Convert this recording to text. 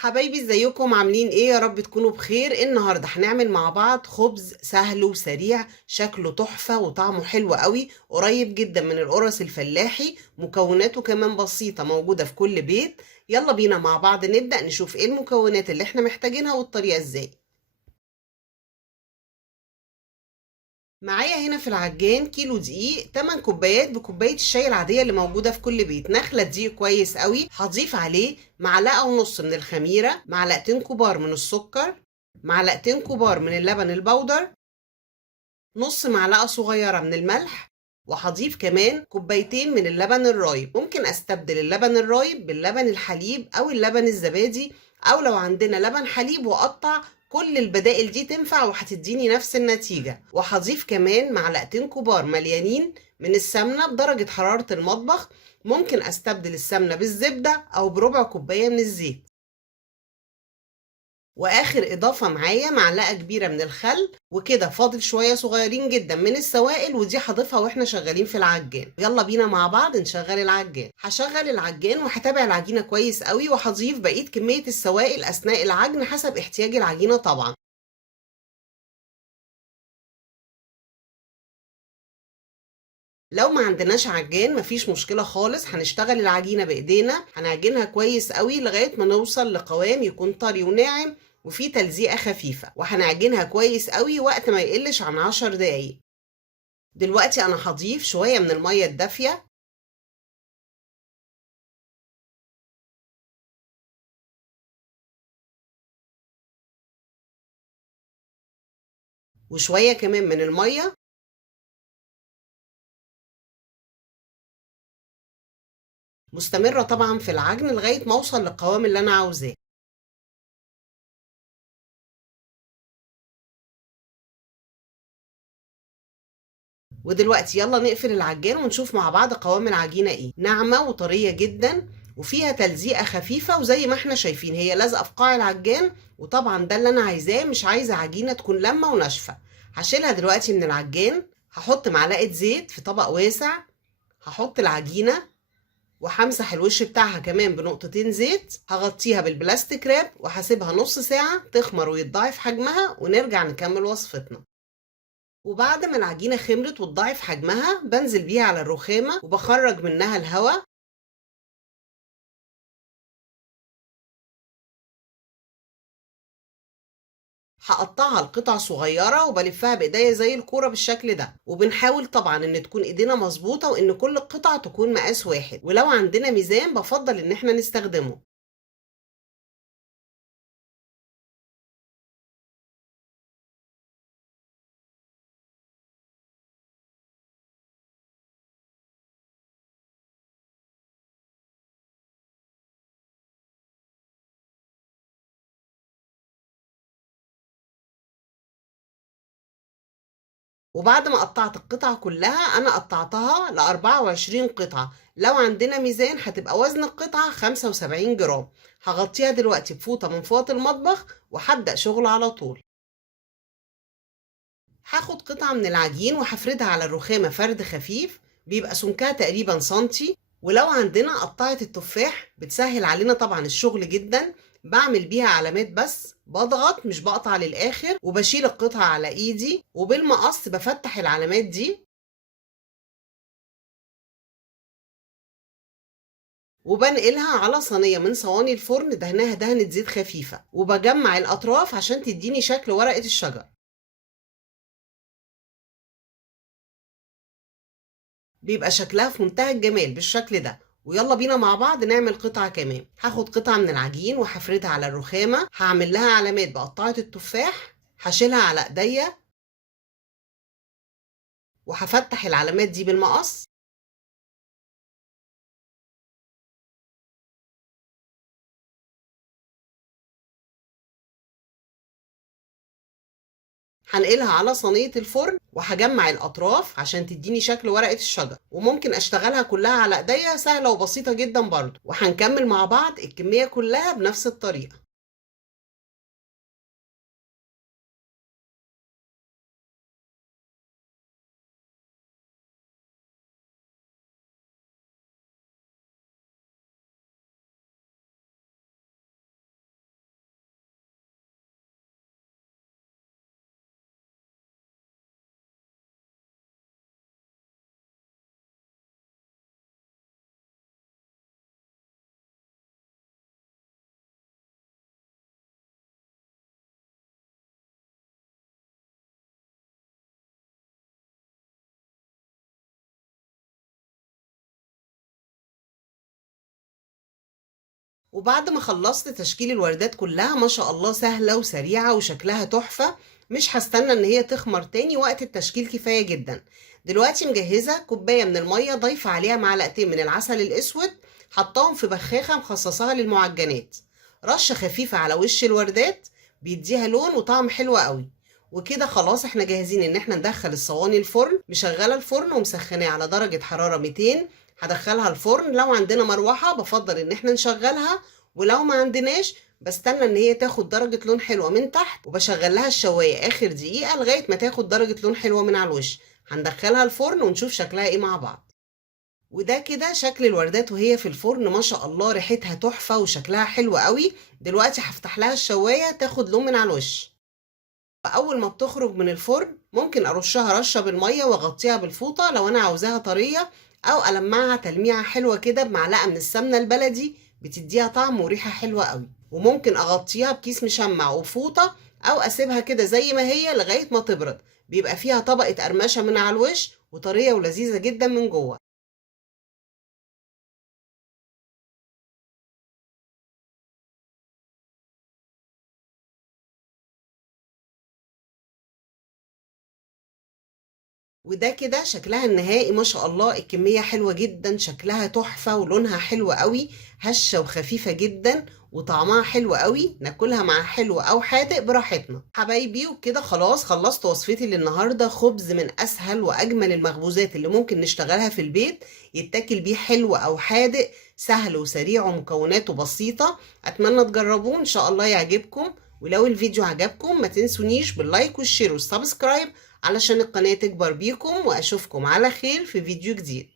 حبايبي ازيكم عاملين ايه؟ يا رب تكونوا بخير. النهارده هنعمل مع بعض خبز سهل وسريع، شكله تحفة وطعمه حلو قوي، قريب جدا من القرص الفلاحي. مكوناته كمان بسيطة، موجودة في كل بيت. يلا بينا مع بعض نبدأ نشوف ايه المكونات اللي احنا محتاجينها والطريقة ازاي. معايا هنا في العجان كيلو دقيق، 8 كوبايات بكوباية الشاي العادية اللي موجودة في كل بيت. نخلة دقيق كويس قوي. هضيف عليه معلقة ونص من الخميرة، معلقتين كبار من السكر، معلقتين كبار من اللبن البودر، نص معلقة صغيرة من الملح، وهضيف كمان كوبايتين من اللبن الرايب. ممكن استبدل اللبن الرايب باللبن الحليب او اللبن الزبادي، او لو عندنا لبن حليب وقطع. كل البدائل دي تنفع وهتديني نفس النتيجة. وهضيف كمان معلقتين كبار مليانين من السمنة بدرجة حرارة المطبخ. ممكن استبدل السمنة بالزبدة او بربع كوباية من الزيت. واخر اضافه معايا معلقه كبيره من الخل. وكده فاضل شويه صغيرين جدا من السوائل، ودي هضيفها واحنا شغالين في العجان. يلا بينا مع بعض نشغل العجان. هشغل العجان وهتابع العجينه كويس قوي، وهضيف بقيه كميه السوائل اثناء العجن حسب احتياج العجينه طبعا. لو ما عندناش عجان مفيش مشكله خالص، هنشتغل العجينه بايدينا. هنعجنها كويس قوي لغايه ما نوصل لقوام يكون طري وناعم وفيه تلزيقه خفيفه، وهنعجنها كويس قوي وقت ما يقلش عن 10 دقايق. دلوقتي أنا هاضيف شوية من المَيّة الدافية، وشوية كمان من المَيّة، مستمرة طبعًا في العجن لغاية ما أوصل للقوام اللي أنا عاوزاه. ودلوقتي يالّا نقفل العجان ونشوف مع بعض قوام العجينة إيه. ناعمة وطرية جدًا وفيها تلزيقة خفيفة، وزي ما إحنا شايفين هي لازقة في قاع العجان، وطبعًا ده اللي أنا عايزاه، مش عايزة عجينة تكون لامة وناشفة. هاشيلها دلوقتي من العجان، هاحط معلقة زيت في طبق واسع، هاحط العجينة وهامسح الوش بتاعها كمان بنقطتين زيت. هغطيها بالبلاستيك راب وهسيبها نص ساعة تخمر ويتضاعف حجمها، ونرجع نكمل وصفتنا. وبعد ما العجينة خمرت وتضاعف حجمها بنزل بيها على الرخامة وبخرج منها الهواء. هقطعها لقطع صغيرة وبلفها بإيديا زي الكورة بالشكل ده، وبنحاول طبعا إن تكون إيدينا مظبوطة وإن كل القطع تكون مقاس واحد، ولو عندنا ميزان بفضل إن احنا نستخدمه. وبعد ما قطعت القطع كلها أنا قطعتها ل24 قطعة. لو عندنا ميزان هتبقى وزن القطعة 75 جرام. هغطيها دلوقتي بفوطة من فوط المطبخ وهبدأ شغل على طول. هاخد قطعة من العجين وهفردها على الرخامة فرد خفيف، بيبقى سمكها تقريبا سنتي. ولو عندنا قطعة التفاح بتسهل علينا طبعا الشغل جدا. بعمل بيها علامات، بس بضغط مش بقطع للآخر، وبشيل القطعة على ايدي وبالمقص بفتح العلامات دي، وبنقلها على صينية من صواني الفرن دهنها دهنة زيت خفيفة، وبجمع الأطراف عشان تديني شكل ورقة الشجر. بيبقى شكلها في منتهى الجمال بالشكل ده. ويلا بينا مع بعض نعمل قطعة كمان. هاخد قطعة من العجين وهفردها على الرخامة، هعمل لها علامات بقطعة التفاح، هشيلها على ايديا وهفتح العلامات دي بالمقص. هنقلها على صينية الفرن وهجمع الأطراف عشان تديني شكل ورقة الشجر، وممكن أشتغلها كلها على إيديا، سهلة وبسيطة جدا برضو. وهنكمل مع بعض الكمية كلها بنفس الطريقة. وبعد ما خلصت تشكيل الوردات كلها ما شاء الله سهلة وسريعة وشكلها تحفة، مش هستنى ان هي تخمر تاني، وقت التشكيل كفاية جدا. دلوقتي مجهزة كوباية من المية، ضايفة عليها معلقتين من العسل الاسود، حطاهم في بخاخة مخصصاها للمعجنات، رشة خفيفة على وش الوردات بيديها لون وطعم حلو قوي. وكده خلاص احنا جاهزين ان احنا ندخل الصواني الفرن. مشغلة الفرن ومسخناه على درجة حرارة 200. هدخلها الفرن، لو عندنا مروحة بفضل ان احنا نشغلها، ولو ما عندناش بستنى ان هي تاخد درجة لون حلوة من تحت، وبشغل لها الشواية اخر دقيقة لغاية ما تاخد درجة لون حلوة من على الوش. هندخلها الفرن ونشوف شكلها ايه مع بعض. وده كده شكل الوردات وهي في الفرن، ما شاء الله ريحتها تحفة وشكلها حلو قوي. دلوقتي هفتح لها الشواية تاخد لون من على الوش. فاول ما بتخرج من الفرن ممكن ارشها رشه بالميه واغطيها بالفوطه لو انا عاوزاها طريه، او المعها تلميعه حلوه كده بمعلقه من السمنه البلدي، بتديها طعم وريحه حلوه قوي. وممكن اغطيها بكيس مشمع وفوطه، او اسيبها كده زي ما هي لغايه ما تبرد، بيبقى فيها طبقه قرمشه من على الوش وطريه ولذيذه جدا من جوه. وده كده شكلها النهائي، ما شاء الله الكمية حلوة جدا، شكلها تحفة ولونها حلو قوي، هشة وخفيفة جدا وطعمها حلو قوي. ناكلها مع حلو او حادق براحتنا حبايبي. وكده خلاص خلصت وصفتي للنهاردة. خبز من اسهل واجمل المخبوزات اللي ممكن نشتغلها في البيت، يتاكل بيه حلو او حادق، سهل وسريع ومكوناته بسيطة. اتمنى تجربوه، ان شاء الله يعجبكم. ولو الفيديو عجبكم ما تنسونيش باللايك والشير والسبسكرايب علشان القناة تكبر بيكم، واشوفكم على خير في فيديو جديد.